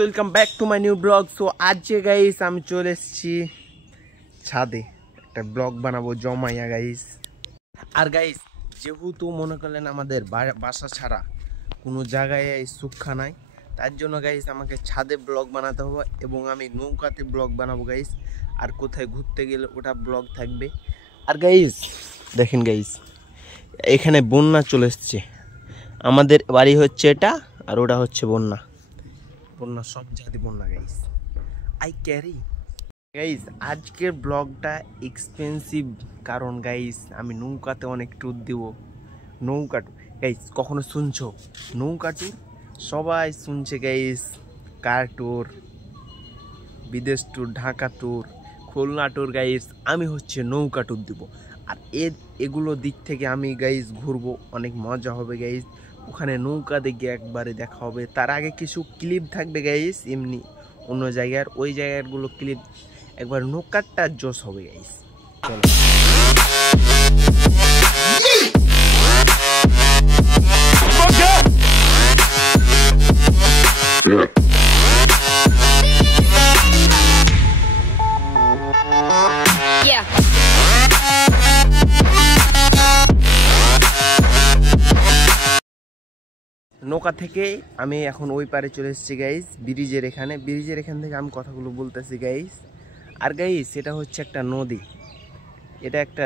Welcome back to my new blog. So আজকে guys আমি চলে এসেছি ছাদে, একটা ব্লগ বানাবো জমাইয়া গাইস। আর গাইস যেহেতু মনে করলেন আমাদের বাসা ছাড়া কোনো জায়গায় সুক্ষা নাই, তার জন্য গাইস আমাকে ছাদে ব্লগ বানাতে হবে এবং আমি নৌকাতে ব্লগ বানাবো গাইস। আর কোথায় ঘুরতে গেলে ওটা ব্লগ থাকবে। আর গাইস দেখেন গাইস, এখানে বন্যা চলে এসছে। আমাদের বাড়ি হচ্ছে এটা আর ওটা হচ্ছে বন্যা। বন্যা সব জাতি বন্যা গাইস। I carry guys. আজকের ব্লগটা এক্সপেন্সিভ কারণ গাইস আমি নৌকাতে অনেক ট্যুর দিব। নৌকা ট্যুর গাইস, কখনো শুনছো নৌকা ট্যুর? সবাই শুনছে গাইস, কার ট্যুর, বিদেশ tour, Dhaka tour, Khulna tour. Guys আমি হচ্ছে নৌকা ট্যুর দিব। আর এগুলো দিক থেকে আমি গাইস ঘুরবো, অনেক মজা হবে গাইস। ওখানে নৌকা দেখে একবারে দেখা হবে। তার আগে কিছু ক্লিপ থাকবে গাইস, এমনি অন্য জায়গার, ওই জায়গাগুলো ক্লিপ একবার নৌকারটা জোশ হবে গাইস। চলো নৌকা থেকে আমি এখন ওই পারে চলে এসেছি গাইস, ব্রিজের এখানে। ব্রিজের এখান থেকে আমি কথাগুলো বলতেছি গাইস। আর গাইস এটা হচ্ছে একটা নদী, এটা একটা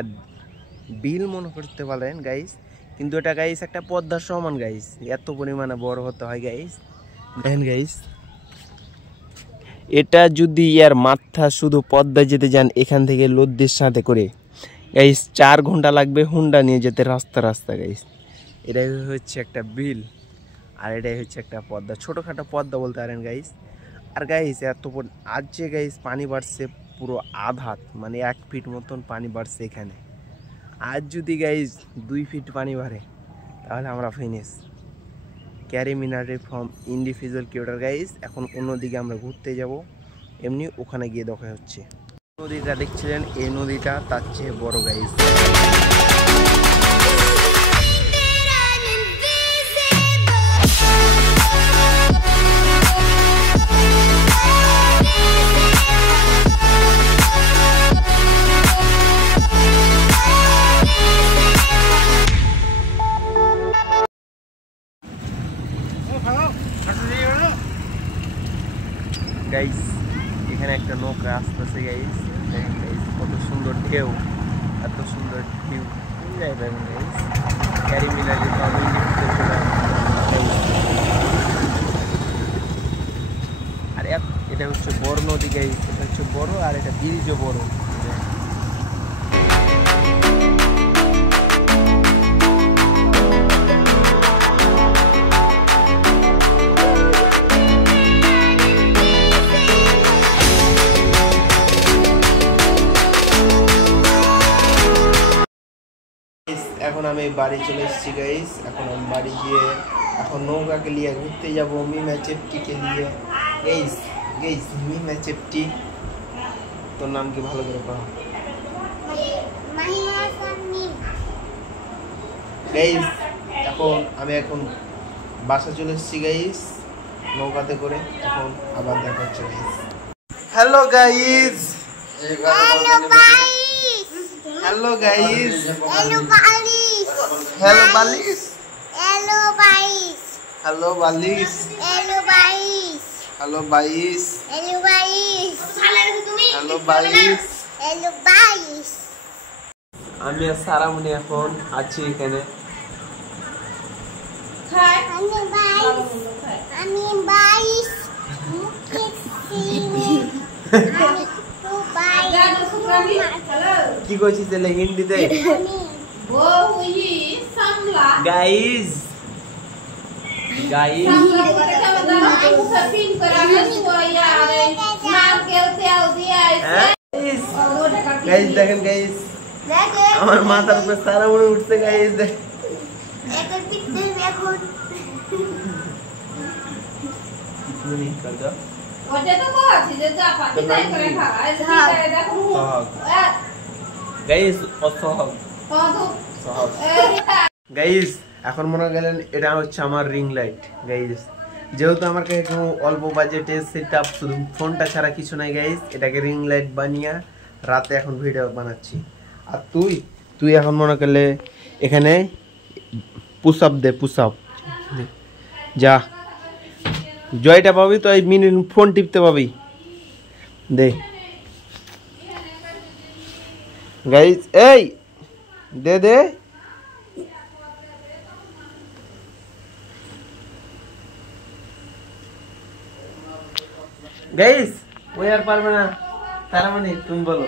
বিল মনে করতে পারেন গাইস, কিন্তু এটা গাইস একটা পদ্মার সমান গাইস, এত পরিমাণে বড় হতে হয় গাইস। দেখেন গাইস, এটা যদি ইয়ার মাথা শুধু পদ্মা যেতে যান এখান থেকে লদ্দির সাথে করে গাইস 4 ঘন্টা লাগবে হুন্ডা নিয়ে যেতে রাস্তা রাস্তা গাইস। এটাই হচ্ছে একটা বিল আর এটাই হচ্ছে একটা পদ্মা, ছোটোখাটো পদ্মা বলতে পারেন গাইস। আর গাইস এত আজ যে গাইস পানি বাড়ছে পুরো আধাত, মানে 1 ফিট মতন পানি বাড়ছে এখানে। আজ যদি গাইস 2 ফিট পানি বাড়ে তাহলে আমরা ফিনিশ। ক্যারি মিনারে ফ্রম ইন্ডিভিজুয়াল ক্রিয়েটর গাইস। এখন অন্যদিকে আমরা ঘুরতে যাব, এমনি ওখানে গিয়ে দেখা হচ্ছে। নদীটা দেখছিলেন, এই নদীটা তার চেয়ে বড় গাইস। গাইস এখানে একটা নৌকা আসতেছে গাইস, দেখেন গাইস কত সুন্দর ঢেউ, এত সুন্দর ঢেউ এনজয় পাবেন গাইস। ক্যারি মিলারে তো আমি আর এটা হচ্ছে বড় নদী গাইস, এটা হচ্ছে বড় আর এটা ব্রিজও বড়। এখন আমি বাড়ি চলে এসেছি গাইস। এখন আমি বাড়ি গিয়ে এখন নৌকাকে নিয়ে ঘুরতে যাবো মিনা চেপটিকে নিয়ে গাইস। গাইস মিনা চেপটি, তোর নাম কি ভালো করে কহ গাইস। এখন বাসা চলে এসেছি গাইস নৌকাতে করে। এখন আবার দেখা হচ্ছে guys. Hello guys, hello guys, hello বালিশ, হ্যালো বালিশ, হ্যালো বালিশ, হ্যালো বালিশ, হ্যালো বালিশ, হ্যালো বালিশ, হ্যালো বালিশ, হ্যালো বালিশ, হ্যালো বালিশ। আমি আর সারামণি এখন আছি এখানে। আমি বালিশ কি কইছিস তাহলে হিন্দিতে? গাইস গাইস গাইস দেখেন গাইস, আমার মাথার উপরে সারা মনে উঠছে গাইস। গাইস এখন মনে গেলেন এটা হচ্ছে আমার রিং লাইট গাইস। যেহেতু আমার কাছে কোনো অল্প বাজেটে সেটআপ শুধু ফোনটা ছাড়া কিছু নাই গাইস, এটাকে রিং লাইট বানিয়ে রাতে এখন ভিডিও বানাচ্ছি। আর তুই এখন মনে করলে এখানে পুশ আপ দে, পুশ আপ যা, জয়টা পাবি তো এই মিনিট ফোন টিপতে পাবি, দে গাইস, এই দে দে। গাইস ওই আর পারবে না, তার মানে তুমি বলো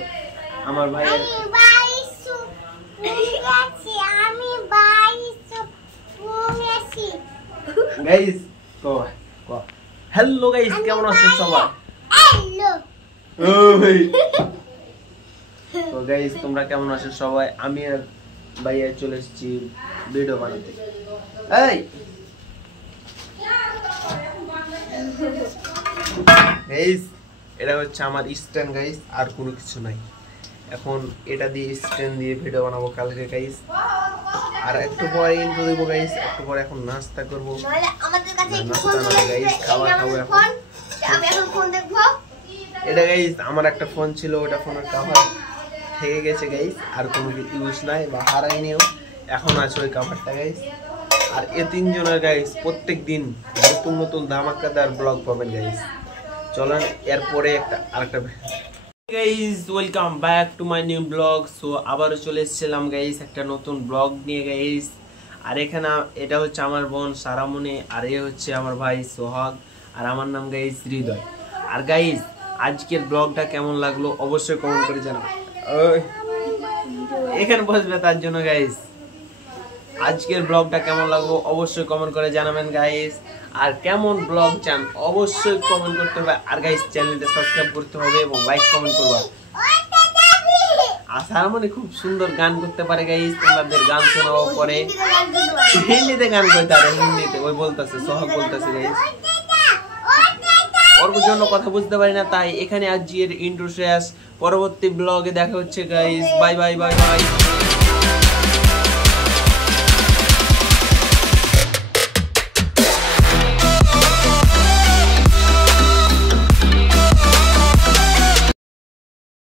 আমার ভাই গাইস তো হ্যালো গাইস, কেমন আছেন সবাই? তো গাইস তোমরা কেমন আছো সবাই? আমি আর ভাইয়া চলে এসেছি ভিডিও বানাতে। এই গাইস এটা হচ্ছে আমার স্ট্যান্ড গাইস, আর কোনো কিছু নাই। এখন এটা দিয়ে স্ট্যান্ড দিয়ে ভিডিও বানাবো কালকে গাইস। আর একটু পরে ইন্ট্রো দেব গাইস, একটু পরে এখন নাস্তা করব। আমাদের কাছে একটু ফোন ছিল গাইস, খাবার খাবো এখন। আমি এখন ফোন দেখব। এটা গাইস আমার একটা ফোন ছিল, ওটা ফোনের কভার থেকে গেছে গাইস, আর কোনো ইউজ নাই বা হারাইনিও, এখন আছে ওই কভারটা গাইস। আর এই তিনজনের গাইস প্রত্যেকদিন নতুন নতুন ধামাকাদার ব্লগ পাবেন গাইস। চলেন এরপরে আরেকটা guys, welcome back to my new blog. So আবারও চলে এসেছিলাম গাইস একটা নতুন ব্লগ নিয়ে গাইস। আর এখানে এটা হচ্ছে আমার বোন সারামণি, আর এ হচ্ছে আমার ভাই সোহাগ, আর আমার নাম গাইস হৃদয়। আর গাইস আজকের ব্লগটা কেমন লাগলো অবশ্যই কমেন্ট করে জানাবেন। এখানে বসবে তার জন্য গাইস, আজকের ব্লগটা কেমন লাগলো অবশ্যই কমেন্ট করে জানাবেন গাইস। আর কেমন ব্লগ চান অবশ্যই কমেন্ট করতে হবে। আর গাইস চ্যানেলটা সাবস্ক্রাইব করতে হবে এবং লাইক কমেন্ট করবা। আর সারামণি খুব সুন্দর গান করতে পারে গাইস, তোমাদের গান শোনাবো পরে। হিন্দিতে গান করতে পারে, হিন্দিতে ওই বলতেছে, সোহাগ বলতেছে গাইস। ওর জন্য কথা বুঝতে পারি না, তাই এখানে আজকের ইন্ট্রো শেষ। পরবর্তী ব্লগে দেখা হচ্ছে guys, bye bye bye bye.